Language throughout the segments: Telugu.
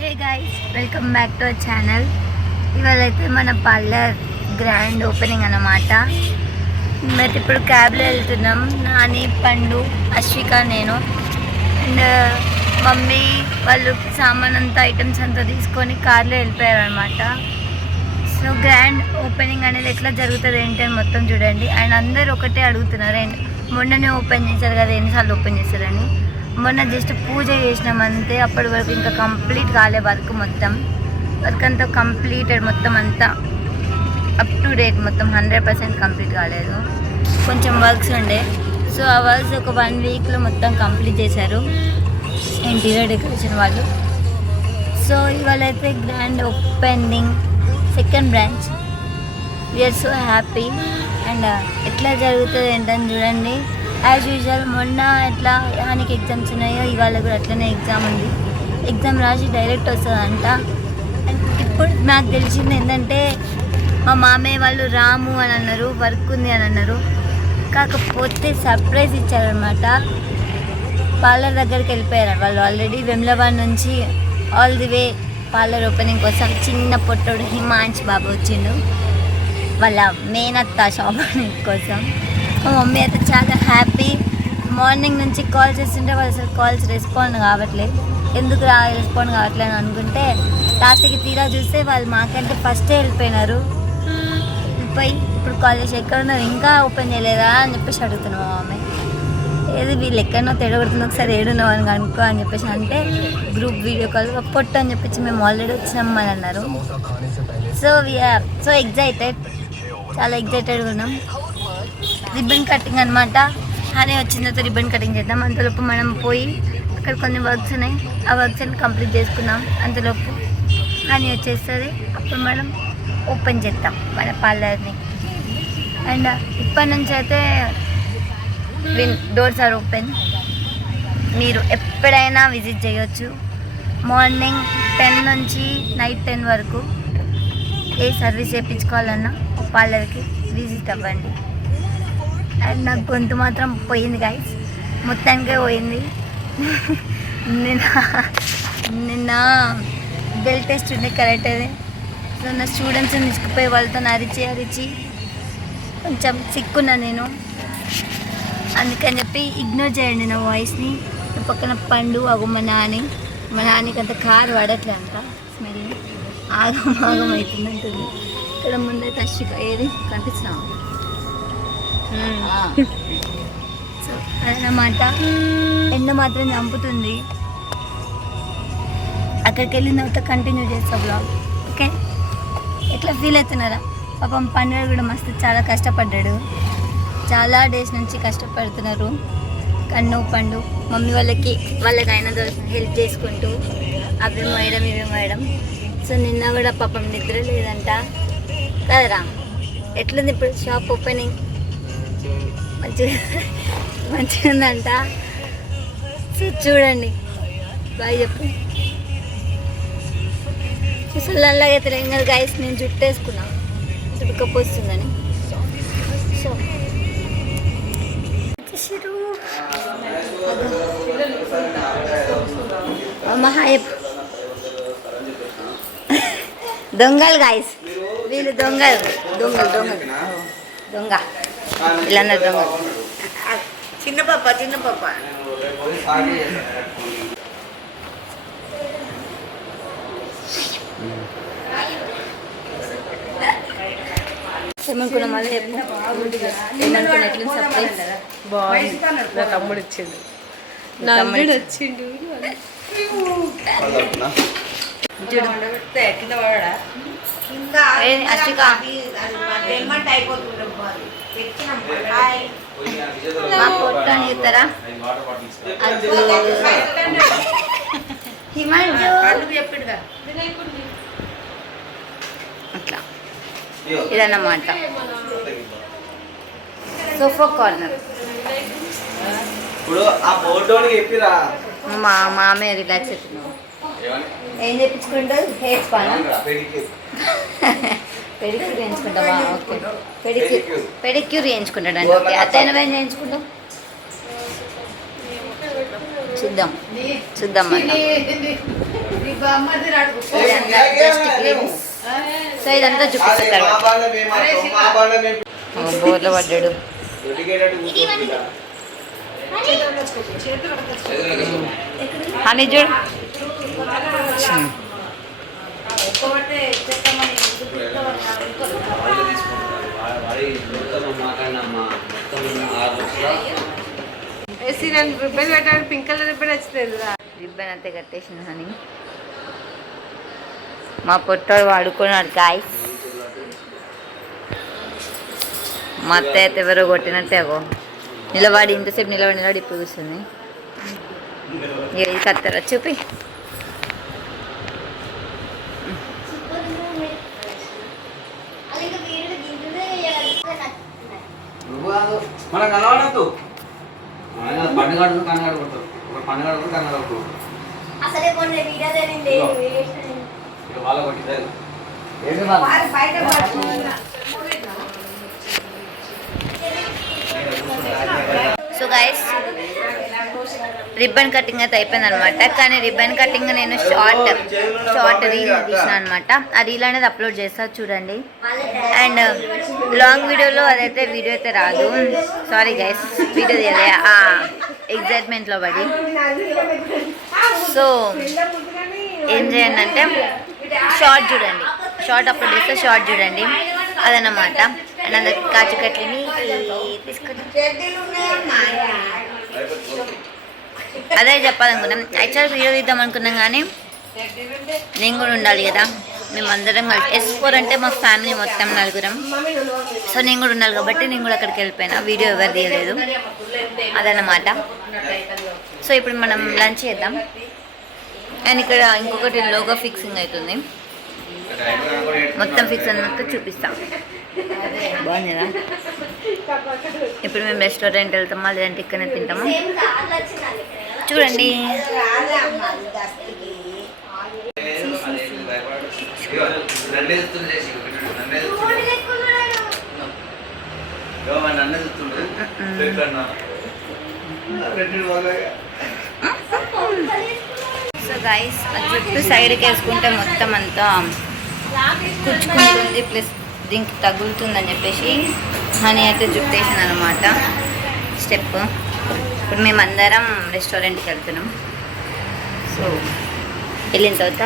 Hey guys, welcome back to our channel. ఇవాళైతే మన పార్లర్ గ్రాండ్ ఓపెనింగ్ అన్నమాట. మేము ఇప్పుడు క్యాబ్లో వెళ్తున్నాం. నాని, పండు, అశ్విక, నేను అండ్ మమ్మీ వాళ్ళు సామాన్ అంతా ఐటమ్స్ అంతా తీసుకొని కార్లో వెళ్ళిపోయారు అనమాట. సో గ్రాండ్ ఓపెనింగ్ అనేది ఎట్లా జరుగుతుంది ఏంటి అని మొత్తం చూడండి. అండ్ అందరూ ఒకటే అడుగుతున్నారు, అండ్ మొన్ననే ఓపెన్ చేశారు కదా, ఎన్నిసార్లు ఓపెన్ చేశారని. మొన్న జస్ట్ పూజ చేసినాం అంతే. అప్పటి వరకు ఇంకా కంప్లీట్ కాలే వర్క్ అంతా కంప్లీటెడ్, మొత్తం అంతా అప్ టు డేట్, మొత్తం 100% కంప్లీట్ కాలేదు. కొంచెం వర్క్స్ ఉండే. సో ఆ వర్క్స్ ఒక 1 వీక్లో మొత్తం కంప్లీట్ చేశారు ఇంటీరియర్ డెకరేషన్ వాళ్ళు. సో ఇవాళ అయితే grand opening, second branch. We're so happy. And ఎట్లా జరుగుతుంది ఏంటని చూడండి. యాజ్ యూజువల్ మొన్న ఎట్లా హానికి ఎగ్జామ్స్ ఉన్నాయో ఇవాళ కూడా అట్లనే ఎగ్జామ్ ఉంది. ఎగ్జామ్ రాసి డైరెక్ట్ వస్తుందంట. అండ్ ఇప్పుడు నాకు తెలిసింది ఏంటంటే, మా మామయ్య వాళ్ళు రాము అని అన్నారు, వర్క్ ఉంది అని అన్నారు. కాకపోతే సర్ప్రైజ్ ఇచ్చారనమాట. పార్లర్ దగ్గరికి వెళ్ళిపోయారు వాళ్ళు. ఆల్రెడీ వెమ్లవాడ నుంచి all the way parlour opening కోసం చిన్న పొట్టోడు హిమాంష్ బాబు వచ్చిండు వాళ్ళ మేనత్త షాప్ కోసం. మా మమ్మీ అయితే చాలా హ్యాపీ. మార్నింగ్ నుంచి కాల్ చేస్తుంటే వాళ్ళు అసలు కాల్స్ రెస్పాండ్ కావట్లేదు. ఎందుకు రెస్పాండ్ కావట్లేదు అని అనుకుంటే, లాస్ట్కి తీరా చూస్తే వాళ్ళు మాకంటే ఫస్టే వెళ్ళిపోయినారు. వెళ్ళిపోయి ఇప్పుడు కాల్ చేసి ఎక్కడ ఉన్నారు, ఇంకా ఓపెన్ చేయలేదా అని చెప్పేసి అడుగుతున్నాం. మా మమ్మీ ఏది వీళ్ళు ఎక్కడనో తెడగొడుతుంది, ఒకసారి ఏడున్నావు అని కనుక్కో అని చెప్పేసి అంటే, గ్రూప్ వీడియో కాల్ పొట్టు అని చెప్పేసి మేము ఆల్రెడీ వచ్చినాం అని అన్నారు. సో వీఆర్ సో ఎగ్జైటెడ్, చాలా ఎగ్జైటెడ్గా ఉన్నాం. రిబ్బన్ కటింగ్ అనమాట. హాని వచ్చిన తర్వాత రిబ్బన్ కటింగ్ చేద్దాం. అంతలోపు మనం పోయి అక్కడ కొన్ని వర్క్స్ ఉన్నాయి, ఆ వర్క్స్ అన్ని కంప్లీట్ చేసుకున్నాం. అంతలోపు హాని వచ్చేస్తుంది. అప్పుడు మనం ఓపెన్ చేద్దాం మన పార్లర్ని. అండ్ ఇప్పటి నుంచి అయితే డోర్స్ ఆర్ ఓపెన్. మీరు ఎప్పుడైనా విజిట్ చేయొచ్చు. మార్నింగ్ 10 నుంచి నైట్ 10 వరకు ఏ సర్వీస్ చేయించుకోవాలన్నా పార్లర్కి విజిట్ అవ్వండి. అండ్ నాకు గొంతు మాత్రం పోయింది గైస్, మొత్తానికే పోయింది. నిన్న బెల్ టెస్ట్ ఉండే కరెక్ట్ అదే. సో నా స్టూడెంట్స్ని తీసుకుపోయి వాళ్ళతో అరిచి కొంచెం సిక్కున్నా నేను. అందుకని చెప్పి ఇగ్నోర్ చేయండి నా వాయిస్ని. పక్కన పండు అగు మా నానికి అంత కారు పడట్లే అంట, స్మెల్ ఆగం అవుతుంది అంటుంది. ఇక్కడ ముందైతే అశ్విక ఏది కనిపిస్తున్నావు. సో అదనమాట. ఎండ మాత్రం చంపుతుంది. అక్కడికి వెళ్ళిన తర్వాత కంటిన్యూ చేస్తా బ్లాగ్. ఓకే, ఎట్లా ఫీల్ అవుతున్నారా? పాపం పండుగ కూడా మస్తు చాలా కష్టపడ్డాడు. చాలా డేస్ నుంచి కష్టపడుతున్నారు కన్ను పండు. మమ్మీ వాళ్ళకి అయిన హెల్ప్ చేసుకుంటూ అవి మోయడం ఇవి మోయడం. సో నిన్న కూడా పాపం నిద్ర లేదంట కదరా. ఎట్లుంది ఇప్పుడు షాప్ ఓపెనింగ్? మంచిగా ఉందంట. సో చూడండి, బాయ్ చెప్పు. అసలు అలాగైతే ఏం కదా గైస్, నేను జుట్టు వేసుకున్నాను, జుట్టు కప్పు వస్తుందని. సో దొంగలు గాయస్, వీళ్ళు దొంగలు దొంగ వీళ్ళన్నారు దొంగలు. చిన్న పాప ఏమనుకున్నా మళ్ళీ ఏమనుకున్నా ఎట్లా సర్ప్రైజ్. బాగుంది. నా తమ్ముడు వచ్చిండు, వచ్చిండు. అశ్విక మా ఫోటో ఇస్తారా? అట్లా ఇదన్నమాట. Sofa corner. మా మామయ్య రిలాక్స్ అవుతున్నావు. ఏం చేయించుకుంటావు? హెయిర్ స్పానా? పెడిక్యూర్ చేయించుకుంటావా? ఓకే, పెడిక్యూర్ చేయించుకుంటాడండి. ఓకే, అత్తయ్య ఏం చేయించుకుంటావు? చూద్దాం మళ్ళీ. సో ఇదంతా చూపిస్తారు బోర్లో పడ్డాడు. అని చూడు రిబ్బన్ పెట్టాడు, పింక్ కలర్ రిబ్బన్ వచ్చింది. రిబ్బన్ అంతే కట్టేసింది హనీ. మా పొట్టాడు వాడుకున్నాడు గాయ్స్. మా అత్త అయితే ఎవరో కొట్టినట్టే అగో నిలబడి ఇంతసేపు నిలబడి ఇప్పుడు కూర్చుంది. ఇది కత్తరా చూపి. మనం కనబడద్దు, పండుగ కనగడుకుంటారు, పండుగ కనగడుకు వాళ్ళ కొట్టింది. సో గైస్ రిబ్బన్ కటింగ్ అయితే అయిపోయింది అనమాట. కానీ రిబ్బన్ కటింగ్ నేను షార్ట్ రీల్ తీసిన అనమాట. ఆ రీల్ అనేది అప్లోడ్ చేస్తా చూడండి. అండ్ లాంగ్ వీడియోలో అదైతే వీడియో అయితే రాదు, సారీ గైస్. వీడియో తీయాలి ఎగ్జైట్మెంట్లో పడి. సో ఏం చేయండి అంటే షార్ట్ చూడండి, షార్ట్ అప్లోడ్ చేస్తే షార్ట్ చూడండి అదన్నమాట. అండ్ అందరికి కాచు కట్లని తీసుకొని అదే చెప్పాలనుకున్నాం. యాక్చువల్ వీడియో తీద్దాం అనుకున్నాం కానీ నేను కూడా ఉండాలి కదా. మేమందరం కలిసి S4 అంటే మా ఫ్యామిలీ మొత్తం నలుగురం. సో నేను కూడా ఉండాలి కాబట్టి నేను కూడా అక్కడికి వెళ్ళిపోయినా. వీడియో ఎవరు తీయలేదు అదన్నమాట. సో ఇప్పుడు మనం లంచ్ చేద్దాం. అండ్ ఇక్కడ ఇంకొకటి లోగో ఫిక్సింగ్ అవుతుంది, మొత్తం ఫిక్స్ అన్నట్టు చూపిస్తాం. బాగుందిదా? ఇప్పుడు మేము రెస్టారెంట్ వెళ్తామా లేదంటే ఇక్కడనే తింటామా చూడండి. సో గైస్ ఆ జుట్టు సైడ్కి వేసుకుంటే మొత్తం అంతా కుచ్చుకుంటుంది, ప్లస్ దీనికి తగులుతుందని చెప్పేసి హనీ అయితే జుట్టు వేసింది అనమాట స్టెప్. ఇప్పుడు మేమందరం రెస్టారెంట్కి వెళ్తున్నాం. సో వెళ్ళిన తర్వాత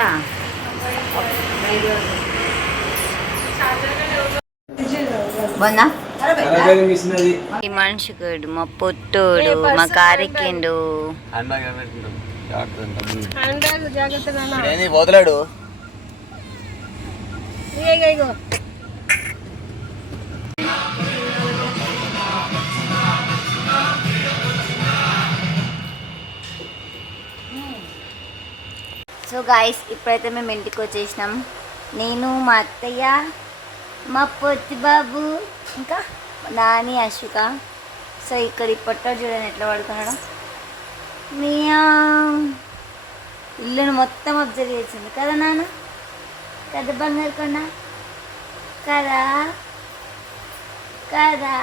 బాగుందా? ఈ మనిషికుడు మా పొట్టోడు మా కారెక్కిండు. పోతలేడు. సో గాయస్ ఇప్పుడైతే మేము ఇంటికి వచ్చేసినాం. నేను, మా అత్తయ్య, మా పొత్తి బాబు, ఇంకా నాని, అశ్విక. సో ఇక్కడ పొట్టాడు చూడండి ఎట్లా పడుకున్నాడు. మియా ఇల్లును మొత్తం అబ్జర్వ్ చేసింది కదా నాన్న, కదా బంగారు కొండ, కదా కదా.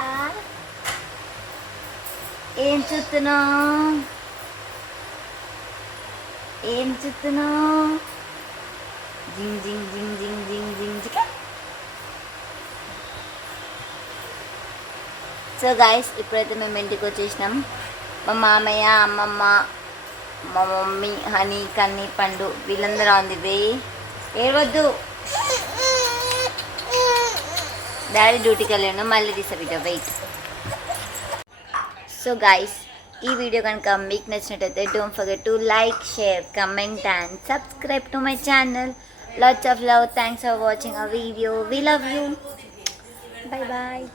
ఏం చూస్తున్నావు, ఏం చూస్తున్నావు? జింగ్ జింగ్ జింగ్ జింగ్ జింగ్ జింగ్ జిక. సో గాయస్ ఇప్పుడైతే మేము ఇంటికి వచ్చేసినాం. మా మామయ్య, అమ్మమ్మ, మా మమ్మీ, హనీ, కన్నీ, పండు వీళ్ళందరూ ఆన్ ది వే. ఏడవద్దు, డాడీ డ్యూటీకి వెళ్ళాను, మళ్ళీ తీసే వీడియో వెయిట్. సో గాయస్ ఈ వీడియో కనుక మీకు నచ్చినట్టయితే don't forget to like, share, comment and subscribe to my channel. Lots of love. Thanks for watching our video. We love you. Bye bye.